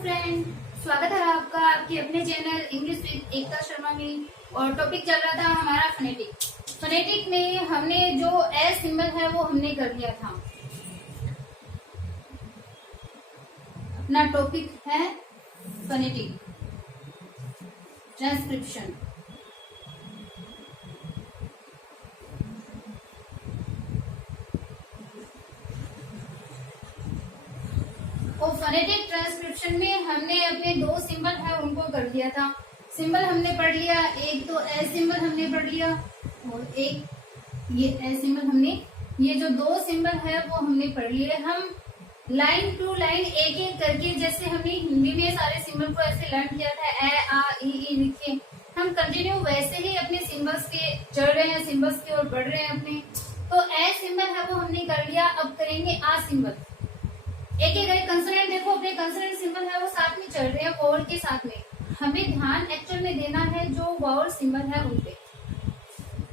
Friend, स्वागत है आपका आपके अपने channel English with Ekta Sharma में। और टॉपिक चल रहा था हमारा फोनेटिक। फोनेटिक में हमने जो एस सिंबल है वो हमने कर लिया था। अपना टॉपिक है फोनेटिक ट्रांसक्रिप्शन। और फोनेटिक ट्रांसक्रिप्शन में हमने अपने दो सिंबल है उनको कर दिया था। सिंबल हमने पढ़ लिया, एक तो एस सिंबल हमने पढ़ लिया और एक ये एस सिंबल हमने, ये जो दो सिंबल है वो हमने पढ़ लिए। हम लाइन टू लाइन एक एक करके, जैसे हमने हिंदी में सारे सिंबल को ऐसे लर्न किया था, ए आ ई लिखे, हम कंटिन्यू वैसे ही अपने सिंबल्स के चढ़ रहे हैं, सिंबल्स की ओर बढ़ रहे हैं अपने। तो ए सिंबल है वो हमने कर लिया। अब करेंगे आ सिंबल। एक एक कंसोनेंट देखो, अपने कंसोनेंट सिंबल है वो साथ में चल रहे हैं वॉवल के साथ में। हमें ध्यान एक्चुअल में देना है जो वॉवल सिंबल है उनपे।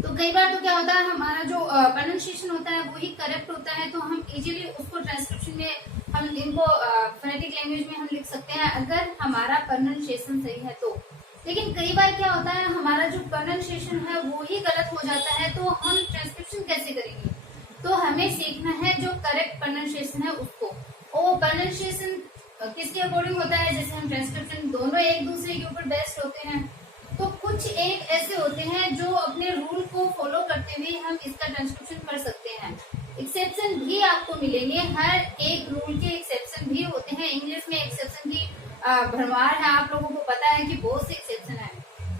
तो कई बार तो क्या होता है, हमारा जो प्रोनाउंसिएशन होता है वो ही करेक्ट होता है, तो हम इजीली उसको ट्रांसक्रिप्शन में हम इनको फोनेटिक लैंग्वेज में हम लिख सकते हैं अगर हमारा प्रोनाउंसिएशन सही है तो। लेकिन कई बार क्या होता है, हमारा जो प्रोनाउंसिएशन है वो ही गलत हो जाता है, तो हम ट्रांसक्रिप्शन कैसे करेंगे? तो हमें सीखना है जो करेक्ट प्रोनाउंसिएशन है उसको। और प्रोनाउंसिएशन किसके अकॉर्डिंग होता है? जैसे हम ट्रांसक्रिप्शन दोनों एक दूसरे के ऊपर बेस्ड होते हैं, तो कुछ एक ऐसे होते हैं जो अपने रूल को फॉलो करते हुए हम इसका ट्रांसक्रिप्शन कर सकते हैं। एक्सेप्शन भी आपको मिलेंगे, हर एक रूल के एक्सेप्शन भी होते हैं। इंग्लिश में एक्सेप्शन की भरमार है, आप लोगों को पता है कि बहुत से एक्सेप्शन है।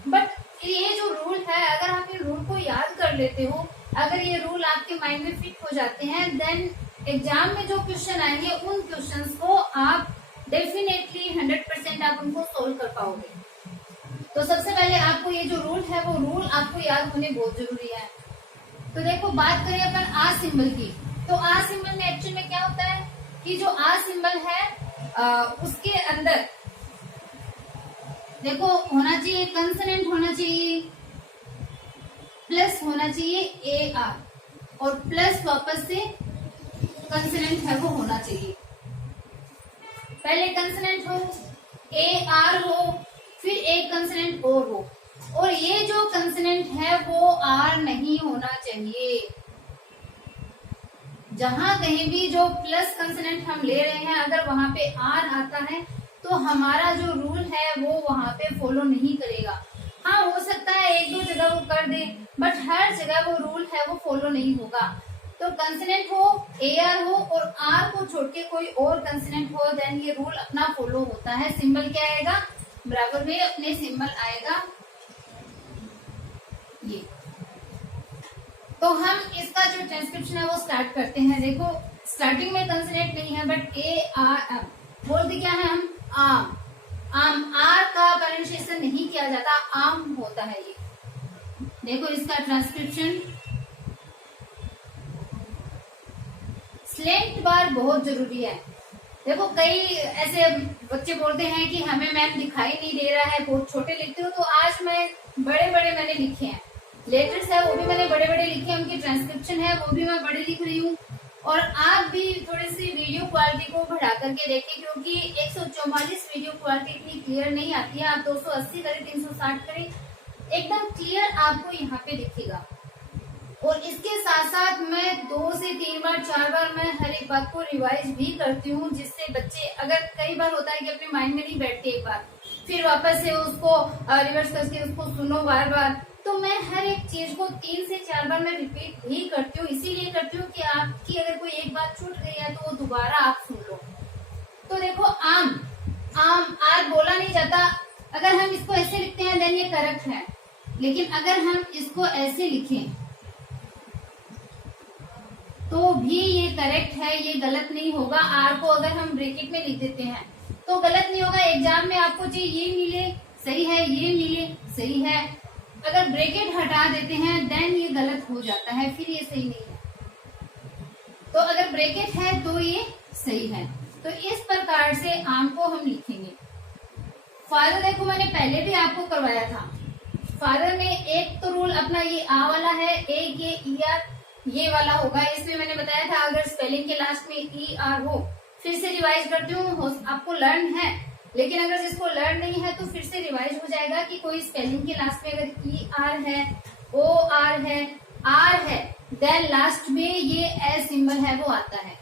बट ये जो रूल है, अगर आप ये रूल को याद कर लेते हो, अगर ये रूल आपके माइंड में फिट हो जाते हैं, देन एग्जाम में जो क्वेश्चन आएंगे उन क्वेश्चंस को आप डेफिनेटली 100% आप उनको सोल्व कर पाओगे। तो सबसे पहले आपको ये जो रूल है वो रूल आपको याद होने बहुत जरूरी है। तो देखो, बात करें अपन आ सिंबल की, तो आ सिंबल में एक्चुअल में क्या होता है कि जो आ सिंबल है उसके अंदर देखो होना चाहिए कंसोनेंट, होना चाहिए प्लस, होना चाहिए ए आर, और प्लस वापस से कंसोनेंट है वो होना चाहिए। पहले कंसोनेंट हो, ए आर हो, फिर एक कंसोनेंट और हो, और ये जो कंसोनेंट है वो आर नहीं होना चाहिए। जहां कहीं भी जो प्लस कंसोनेंट हम ले रहे हैं, अगर वहां पे आर आता है तो हमारा जो रूल है वो वहां पे फॉलो नहीं करेगा। हाँ, हो सकता है एक दो जगह वो कर दे, बट हर जगह वो रूल है वो फॉलो नहीं होगा। तो कंसोनेंट हो, ए आर हो, और आर को छोड़ के कोई और कंसोनेंट हो, देन ये रूल अपना फॉलो होता है। सिंबल क्या आएगा? बराबर में अपने सिंबल आएगा ये। तो हम इसका जो ट्रांसक्रिप्शन है वो स्टार्ट करते हैं। देखो, स्टार्टिंग में कंसोनेंट नहीं है, बट ए आर एम बोलते क्या है हम? आम। आम, आर का प्रोनाउंसिएशन नहीं किया जाता, आम होता है ये। देखो इसका ट्रांसक्रिप्शन, स्लेंट बार बहुत जरूरी है। देखो, कई ऐसे बच्चे बोलते हैं कि हमें मैम दिखाई नहीं दे रहा है, बहुत छोटे लिखते हो, तो आज मैं बड़े बड़े मैंने लिखे हैं। लेटर्स है वो भी मैंने बड़े बड़े लिखे हैं, उनकी ट्रांसक्रिप्शन है वो भी मैं बड़े लिख रही हूँ। और आप भी थोड़ी सी वीडियो क्वालिटी को बढ़ा करके देखें, क्योंकि 144 वीडियो क्वालिटी इतनी क्लियर नहीं आती है। आप 280 करें, 360 करें, एकदम क्लियर आपको यहाँ पे दिखेगा। और इसके साथ साथ मैं 2 से 3 बार 4 बार मैं हर एक बात को रिवाइज भी करती हूँ, जिससे बच्चे, अगर कई बार होता है कि अपने माइंड में नहीं बैठते एक बार, फिर वापस से उसको रिवर्स करके उसको सुनो बार बार, तो मैं हर एक चीज को 3 से 4 बार मैं रिपीट भी करती हूँ। इसीलिए करती हूँ कि आपकी अगर कोई एक बात छूट गई है तो वो दोबारा आप सुन लो। तो देखो, आम, आम, आर बोला नहीं जाता। अगर हम इसको ऐसे लिखते हैं देन ये करेक्ट है, लेकिन अगर हम इसको ऐसे लिखें तो भी ये करेक्ट है, ये गलत नहीं होगा। आर को अगर हम ब्रैकेट में लिख देते हैं तो गलत नहीं होगा। एग्जाम में आपको चाहिए ये मिले सही है, ये मिले सही है। अगर ब्रैकेट हटा देते हैं देन ये गलत हो जाता है, फिर ये सही नहीं है। तो अगर ब्रैकेट है तो ये सही है। तो इस प्रकार से आम को हम लिखेंगे। फादर देखो, मैंने पहले भी आपको करवाया था। फादर में एक तो रूल अपना ये आ वाला है, एक ये ई आर ये वाला होगा। इसमें मैंने बताया था अगर स्पेलिंग के लास्ट में ई आर हो, फिर से रिवाइज करती हूँ, आपको लर्न है लेकिन अगर जिसको लर्न नहीं है तो फिर से रिवाइज हो जाएगा कि कोई स्पेलिंग के लास्ट में अगर ई आर है, ओ आर है, आर है, देन लास्ट में ये ए सिंबल है वो आता है।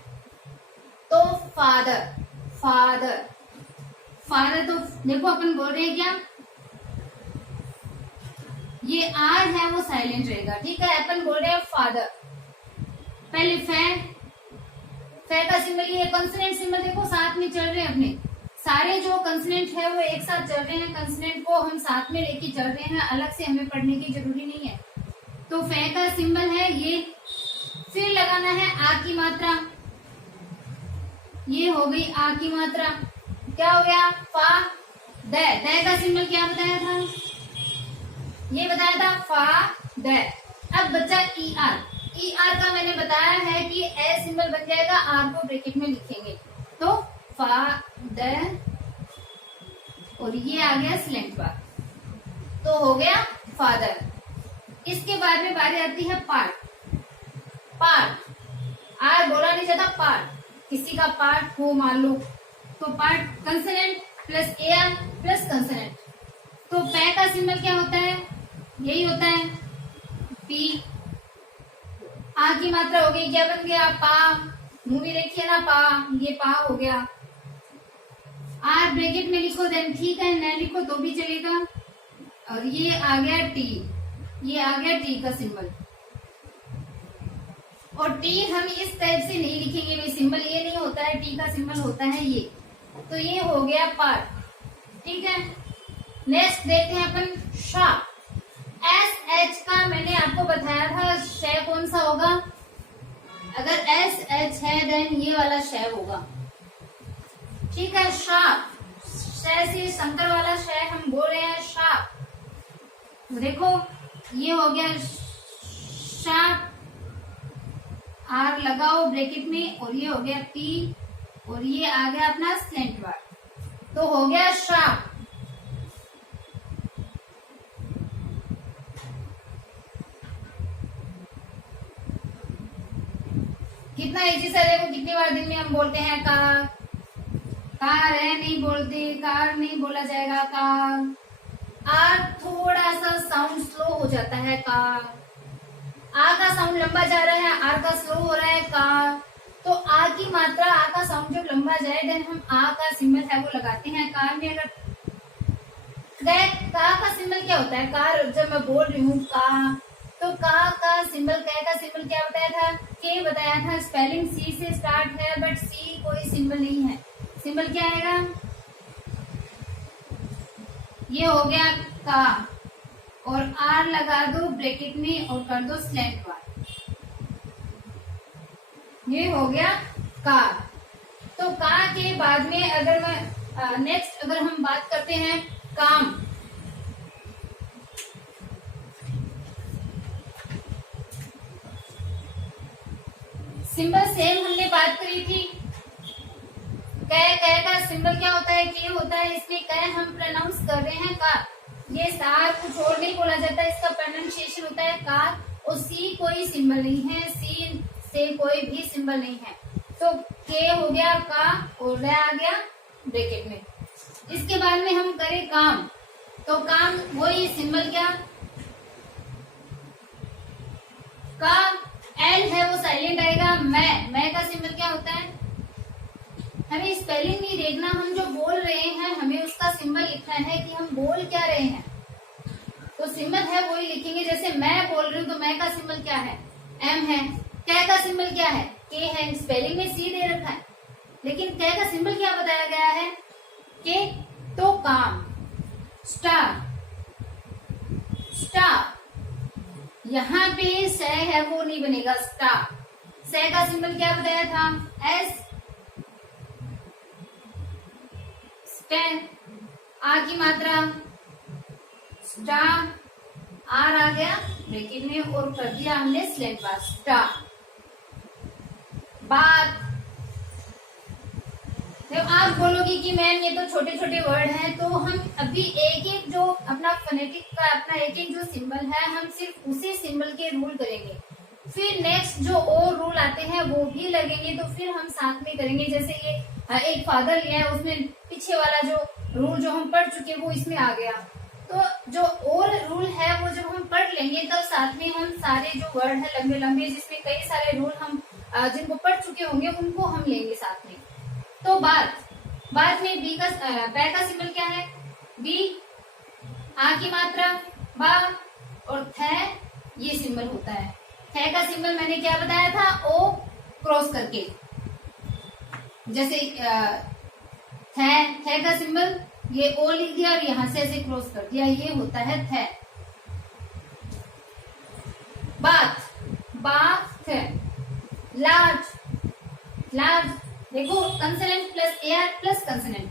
तो फादर, फादर, फादर, तो देखो अपन बोल रहे हैं क्या, ये आर है वो साइलेंट रहेगा, ठीक है। अपन बोल रहे हैं फादर, पहले फै का सिंबल ये कंसोनेंट सिंबल देखो साथ में चल रहे हैं, अपने सारे जो कंसोनेंट है वो एक साथ चल रहे हैं, कंसोनेंट को हम साथ में लेके चल रहे हैं, अलग से हमें पढ़ने की जरूरी नहीं है। तो फै का सिंबल है ये, फिर लगाना है आ की मात्रा, ये हो गई आ की मात्रा, क्या हो गया फा द का सिंबल क्या बताया था, ये बताया था फा द। अब बच्चा ई आर, ई आर का मैंने बताया है कि ए सिंबल बन जाएगा, आर को ब्रैकेट में लिखेंगे, तो फा द और ये आ गया स्लैंट बार, तो हो गया फादर। इसके बाद में बारी आती है पार्ट, पार्ट, आर बोला नहीं जाता, पार्ट, किसी का पार्ट हो मान लो, तो part consonant plus A R plus consonant, तो पै का सिंबल क्या होता है, यही होता है पी, आ की मात्रा हो गई, क्या बन गया पा, मूवी देखिए ना पा, ये पा हो गया, आर ब्रैकेट में लिखो देन ठीक है, न लिखो तो भी चलेगा, और ये आ गया टी, ये आ गया टी का सिंबल, और टी हम इस टाइप से नहीं लिखेंगे भाई, सिंबल ये नहीं होता है, टी का सिंबल होता है ये, तो ये हो गया पार्ट, ठीक है। नेक्स्ट देखते हैं अपन शार्प, एस एच का मैंने आपको बताया था शय कौन सा होगा, अगर एस एच है देन ये वाला शय होगा, ठीक है। शार्प, शय से शंकर वाला शय हम बोल रहे हैं शार्प, तो देखो ये हो गया शार्प, आर लगाओ ब्रैकेट में, और ये हो गया पी, और ये आ गया अपना स्लैंट बार, तो हो गया शार्प। कितना इजी सा, देखो कितनी बार दिन में हम बोलते हैं कार, कार है नहीं बोलते, कार नहीं बोला जाएगा कार, आर थोड़ा सा साउंड स्लो हो जाता है कार, आ का साउंड लंबा जा रहा है, आर का स्लो हो रहा है कार, तो आ की मात्रा, आ का साउंड जब लंबा जाए देन हम आ का सिंबल है वो लगाते हैं कार में। अगर का सिंबल क्या होता है, कार जब मैं बोल रही हूँ का, तो का सिंबल, का सिंबल क्या बताया था, के बताया था, स्पेलिंग सी से स्टार्ट है बट सी कोई सिंबल नहीं है, सिंबल क्या आएगा, ये हो गया का, और आर लगा दो ब्रैकेट में और कर दो स्लैंट बार, ये हो गया कार। तो का के बाद में अगर मैं नेक्स्ट अगर हम बात करते हैं काम, सिंबल सेम हमने बात करी थी, कै का सिंबल क्या होता है, के होता है, इसलिए कै हम प्रोनाउंस कर रहे हैं का, ये सार कुछ और नहीं बोला जाता, इसका प्रोनाउंसिएशन होता है का, और सी कोई सिंबल नहीं है, सी से कोई भी सिंबल नहीं है, तो के हो गया का और रे आ गया ब्रैकेट में। इसके बाद में हम करें काम, तो काम वही सिंबल क्या, का एल है वो साइलेंट आएगा, मैं का सिंबल क्या होता है, हमें स्पेलिंग नहीं देखना, हम जो बोल रहे हैं हमें उसका सिंबल लिखना है कि हम बोल क्या रहे हैं, तो सिंबल है वही लिखेंगे। जैसे मैं बोल रही हूँ तो मैं का सिंबल क्या है, एम है, कै का सिंबल क्या है, के है, स्पेलिंग में सी दे रखा है, लेकिन कै का सिंबल क्या बताया गया है, के, तो काम, स्टार, स्टार, यहाँ पे से है वो नहीं बनेगा स्टार, से का सिंबल क्या बताया था, एस, स्टैन, आ की मात्रा, स्टार, आर आ गया ब्रैकेट में और कर दिया हमने स्लैंट बार, स्टार, बात। तो आप बोलोगे कि मैम ये तो छोटे छोटे वर्ड हैं, तो हम अभी एक एक जो अपना फोनेटिक का अपना एक एक जो सिंबल है हम सिर्फ उसी सिंबल के रूल करेंगे, फिर नेक्स्ट जो और रूल आते हैं वो भी लगेंगे, तो फिर हम साथ में करेंगे। जैसे ये एक फादर लिया है, उसमें पीछे वाला जो रूल जो हम पढ़ चुके वो इसमें आ गया। तो जो और रूल है वो जब हम पढ़ लेंगे तब साथ में हम सारे जो वर्ड है लंबे लंबे जिसमें कई सारे रूल हम जिनको पढ़ चुके होंगे उनको हम लेंगे साथ में। तो बाद में बी का बै का सिंबल क्या है, बी, आ की मात्रा बा और थ ये सिंबल होता है। थ का सिंबल मैंने क्या बताया था, ओ क्रॉस करके, जैसे थ का सिंबल ये ओ लिख दिया और यहां से ऐसे क्रॉस कर दिया, ये होता है थ। बात, बाथ, लार्ज, लार्ज, देखो consonant plus AR plus consonant,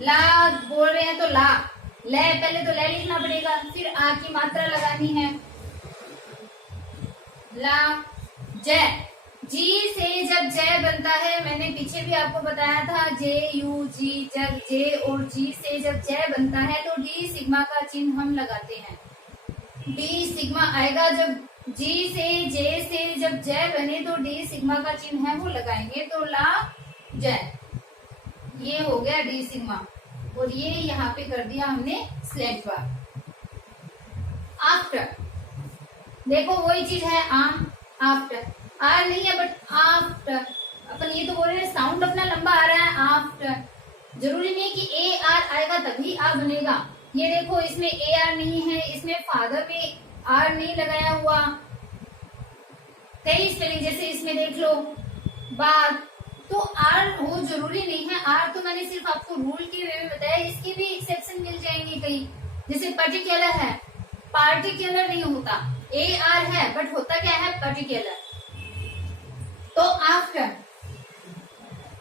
ला बोल रहे हैं तो ला, ले पहले तो ले लिखना पड़ेगा, फिर आ की मात्रा लगानी है, ला, जय, जी से जब जय बनता है, मैंने पीछे भी आपको बताया था, जे यू जी, जब जे और जी से जब जय बनता है तो डी सिग्मा का चिन्ह हम लगाते हैं। डी सिग्मा आएगा जब जी से जे से जब जय बने तो डी सिग्मा का चिन्ह है वो लगाएंगे, तो ला जय, ये हो गया डी सिग्मा, और ये यहाँ पे कर दिया हमने स्लैश बार। आफ्टर, देखो वही चीज है, आम, आफ्टर, आर नहीं है बट आफ्टर, अपन ये तो बोल रहे हैं साउंड अपना लंबा आ रहा है, आफ्टर, जरूरी नहीं कि ए आर आएगा तभी आ बनेगा। ये देखो इसमें ए आर नहीं है, इसमें फादर में आर नहीं लगाया हुआ, कई स्पेलिंग जैसे इसमें देख लो बात, तो आर हो जरूरी नहीं है, आर तो मैंने सिर्फ आपको रूल के वे में बताया, इसके भी एक्सेप्शन मिल जाएंगे कई, जैसे पर्टिकुलर है, पार्टिकुलर नहीं होता, ए आर है बट होता क्या है पर्टिकुलर। तो आफ्टर,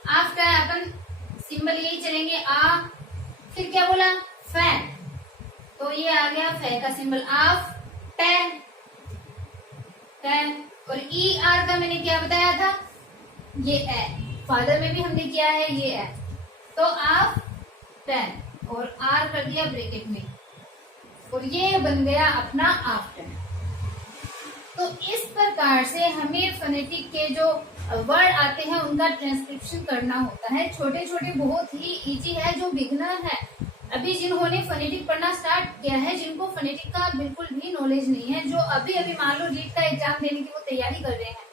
आफ्टर अपन सिंबल यही चलेंगे, आ, फिर क्या बोला फै, तो ये आ गया फै का सिंबल, आफ टै, टै, और ई आर का मैंने क्या बताया था, ये ए, फादर में भी हमने किया है ये है, तो आप टेन और आर कर दिया ब्रैकेट में, और ये बन गया अपना आफ्टर। तो इस प्रकार से हमें फोनेटिक के जो वर्ड आते हैं उनका ट्रांसक्रिप्शन करना होता है। छोटे छोटे बहुत ही इजी है, जो बिगनर है अभी जिन्होंने फोनेटिक पढ़ना स्टार्ट किया है, जिनको फोनेटिक का बिल्कुल भी नॉलेज नहीं है, जो अभी अभी मान लो रीट का एग्जाम देने की वो तैयारी कर रहे हैं,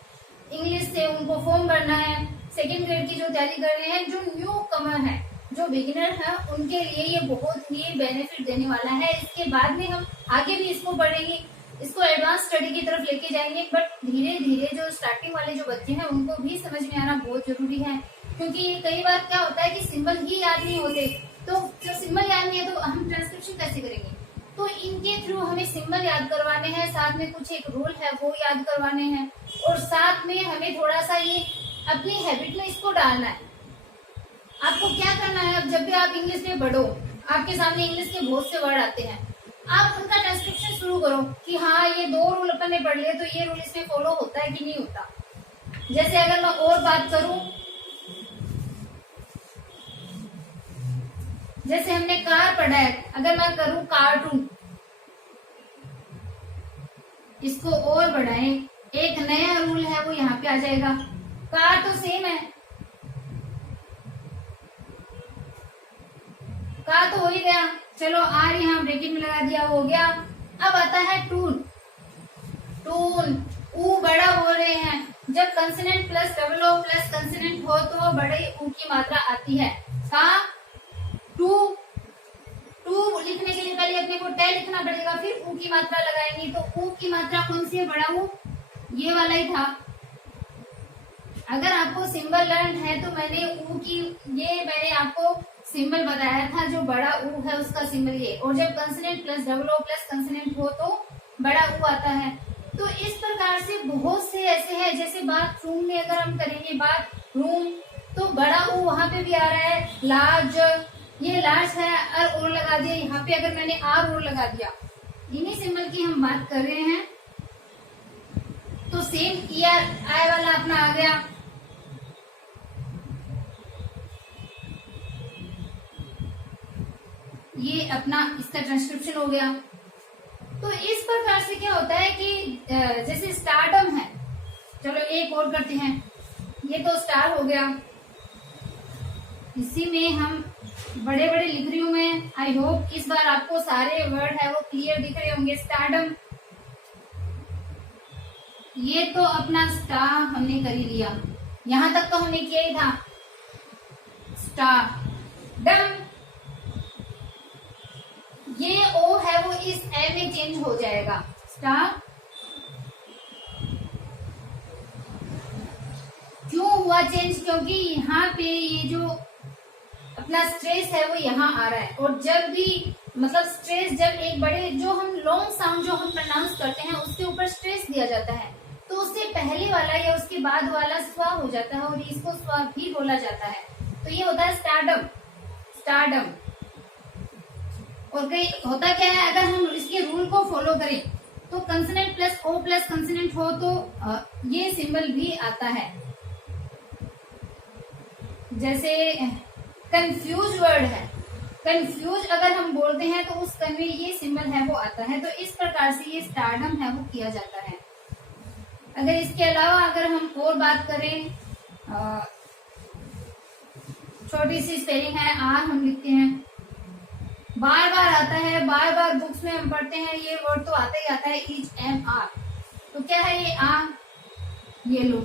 इंग्लिश से उनको फॉर्म भरना है, सेकेंड ग्रेड की जो तैयारी कर रहे हैं, जो न्यू कमर है, जो बिगिनर है, उनके लिए ये बहुत ही बेनिफिट देने वाला है। इसके बाद में हम आगे भी इसको पढ़ेंगे, इसको एडवांस स्टडी की तरफ लेके जाएंगे, बट धीरे धीरे जो स्टार्टिंग वाले जो बच्चे हैं उनको भी समझ में आना बहुत जरूरी है, क्योंकि कई बार क्या होता है कि सिंबल ही याद नहीं होते, तो जब सिंबल याद नहीं है तो हम ट्रांसक्रिप्शन कैसे करेंगे, तो इनके थ्रू हमें सिंबल याद करवाने हैं, साथ में कुछ एक रूल है वो याद करवाने हैं, और साथ में हमें थोड़ा सा ये अपनी हैबिट में इसको डालना है। आपको क्या करना है, अब जब भी आप इंग्लिश में पढ़ो, आपके सामने इंग्लिश के बहुत से वर्ड आते हैं, आप उनका ट्रांसक्रिप्शन शुरू करो कि हाँ ये दो रूल अपन ने पढ़ लिए, तो ये रूल इसमें फॉलो होता है कि नहीं होता। जैसे अगर मैं और बात करूं, जैसे हमने कार पढ़ा है, अगर मैं करूं कार्टून, इसको और बढ़ाएं, एक नया रूल है वो यहाँ पे आ जाएगा, कार तो सेम है, कार तो हो ही गया, चलो आर यहाँ ब्रैकेट में लगा दिया, हो गया। अब आता है टून, टून ऊ बड़ा बोल रहे हैं, जब consonant plus double O plus consonant हो तो बड़े ऊ की मात्रा आती है, का टू, टू लिखने के लिए पहले अपने को टे लिखना पड़ेगा, फिर ऊ की मात्रा लगाएंगे, तो ऊ की मात्रा कौन सी है, बड़ा ऊ, ये वाला ही था। अगर आपको सिंबल लर्न है तो मैंने ऊ की, ये मैंने आपको सिंबल बताया था, जो बड़ा ऊ है उसका सिंबल ये, और जब consonant plus double O plus consonant हो तो बड़ा ऊ आता है। तो इस प्रकार से बहुत से ऐसे हैं, जैसे बाथरूम में अगर हम करेंगे बाथरूम, तो बड़ा ऊ वहां पे भी आ रहा है, लार्ज, ये लार्ज है और लगा दिया, यहाँ पे अगर मैंने आर और लगा दिया, इन्हीं सिंबल की हम बात कर रहे हैं। तो सेम ईआर आई वाला अपना आ गया, ये अपना इसका ट्रांसक्रिप्शन हो गया। तो इस प्रकार से क्या होता है कि जैसे स्टार्टम है, चलो एक और करते हैं, ये तो स्टार हो गया। इसी में हम बड़े बड़े लिख रही हूं मैं। आई होप इस बार आपको सारे वर्ड है वो क्लियर दिख रहे होंगे। स्टारडम, ये तो अपना स्टार हमने कर ही लिया, यहां तक तो हमने किया ही था। स्टारडम, ये ओ है वो इस ए में चेंज हो जाएगा। स्टार, क्यों हुआ चेंज? क्योंकि यहाँ पे ये जो अपना स्ट्रेस है वो यहाँ आ रहा है, और जब भी मतलब स्ट्रेस जब एक बड़े जो हम लॉन्ग साउंड जो हम प्रोनाउंस करते हैं उसके ऊपर स्ट्रेस दिया जाता है, तो उससे पहले वाला या उसके बाद वाला स्वा हो जाता है और इसको स्वा भी बोला जाता है। तो ये होता है स्टारडम। स्टारडम। और कई होता क्या है, अगर हम इसके रूल को फॉलो करें तो consonant plus O plus consonant हो तो ये सिंबल भी आता है। जैसे कंफ्यूज वर्ड है, कंफ्यूज अगर हम बोलते हैं तो उस में ये सिंबल है वो आता है। तो इस प्रकार से ये स्टारडम है वो किया जाता है। अगर इसके अलावा अगर हम और बात करें, छोटी सी स्पेलिंग है, आर हम लिखते हैं, बार बार आता है, बार बार बुक्स में हम पढ़ते हैं, ये वर्ड तो आता ही आता है, इच एम आर। तो क्या है ये आ, ये लो,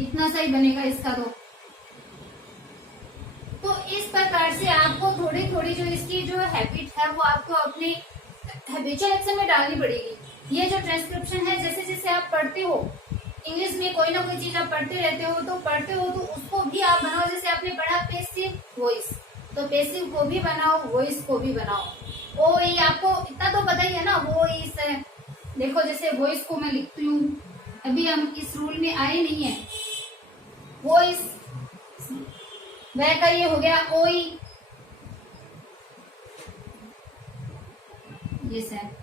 इतना सही बनेगा इसका। तो इस प्रकार से आपको थोड़ी थोड़ी जो इसकी जो हैबिट है वो आपको अपने हैबिचुअल एक्शन में डालनी पड़ेगी। ये जो ट्रांसक्रिप्शन है, जैसे जैसे आप पढ़ते हो इंग्लिश में कोई ना कोई चीज आप पढ़ते रहते हो तो उसको भी आप बनाओ। जैसे आपने पढ़ा पैसिव वॉइस, तो पैसिव को भी बनाओ, वॉइस को भी बनाओ। ओ ये आपको इतना तो पता ही है ना, वॉइस है। देखो जैसे वॉइस को मैं लिखती हूँ, अभी हम इस रूल में आए नहीं है। वॉइस, वह का ये हो गया ओई, ये सर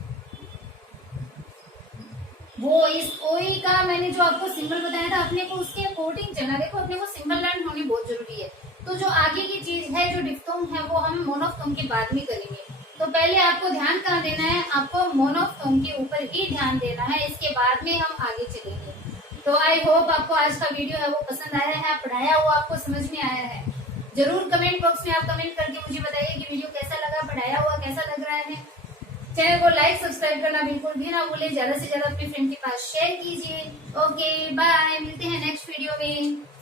वो इस ओई का मैंने जो आपको सिंबल बताया था, अपने को उसके अकॉर्डिंग चलना। देखो अपने को सिंबल लर्न होनी बहुत जरूरी है। तो जो आगे की चीज है जो डिफ्थोंग है वो हम मोनोफ्थोंग के बाद में करेंगे। तो पहले आपको ध्यान कहाँ देना है, आपको मोनोफ्थोंग के ऊपर ही ध्यान देना है, इसके बाद में हम आगे चलेंगे। तो आई होप आपको आज का वीडियो है वो पसंद आया है, पढ़ाया हुआ आपको समझ में आया है। जरूर कमेंट बॉक्स में आप कमेंट करके मुझे बताइए कि वीडियो कैसा लगा, पढ़ाया हुआ कैसा लग रहा है। चैनल को लाइक सब्सक्राइब करना बिल्कुल भी ना भूलें, ज्यादा से ज्यादा अपने फ्रेंड के पास शेयर कीजिए। ओके बाय, मिलते हैं नेक्स्ट वीडियो में।